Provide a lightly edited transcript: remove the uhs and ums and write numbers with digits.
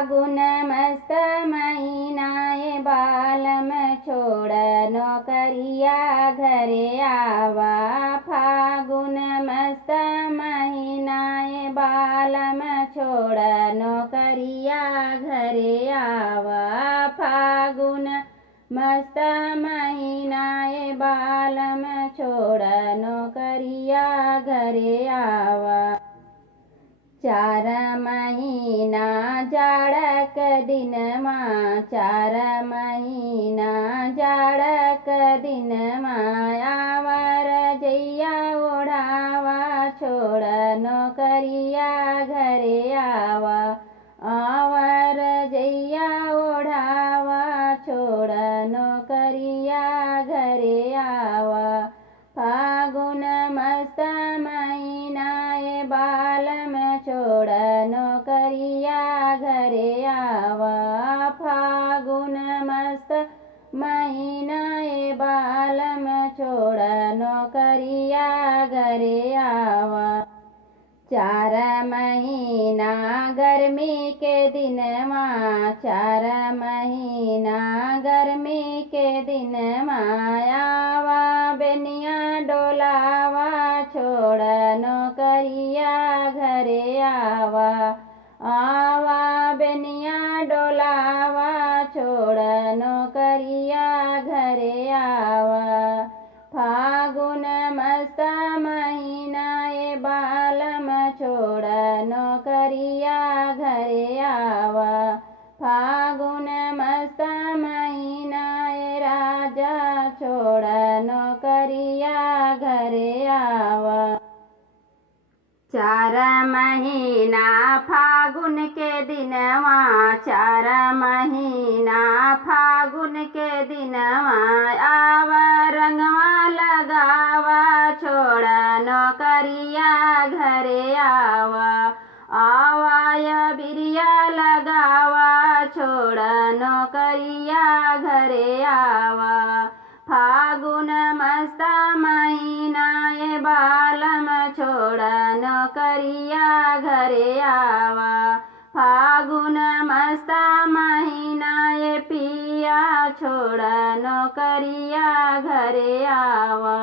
फागुन मस्त महीना ये बालम छोड़ नौकरिया घरे आवा। फागुन मस्त महीना ये बालम छोड़ नौकरिया घरे आवा। फागुन मस्त महीना ये बालम छोड़ नौकरिया घरे आवा। 4 महीना जाड़क दिन माँ 4 महीना जाड़क दिन माँ आवर जैया ओढ़ावा छोड़ नौकरिया घरे आवा। आवर जैया ओढ़ावा छोड़ नौकरिया घरे आवा। फागुन मस्त महीना ये बालम छोड़ नौकरिया घरे आवा। फागुन मस्त महीना ये बालम छोड़ नौकरिया घरे आवा। 4 महीना गर्मी के दिन माँ 4 महीना गर्मी के दिन माँ आवा। बेनिया डोलावा छोड़ नौकरिया घरे आवा। आवा बेनिया डोलावा छोड़ नौकरिया घरे आवा। फागुन मस्त महीना ये बालम छोड़ नौकरिया घरे आवा। फागुन मस्त महीना ये राजा छोड़ नौकरिया घरे आवा। 4 महीना फागुन के दिनवा 4 महीना फागुन के दिनवा आवा। रंगवा लगावा छोड़ नौकरिया घरे आवा। आवा या बिरिया लगावा छोड़ नौकरिया घरे आवा। फागुन मस्त महीना ये बालम छोड़ नौकरिया घरे आवा। फागुन मस्त महीना ये पिया छोड़ नौकरिया घरे आवा।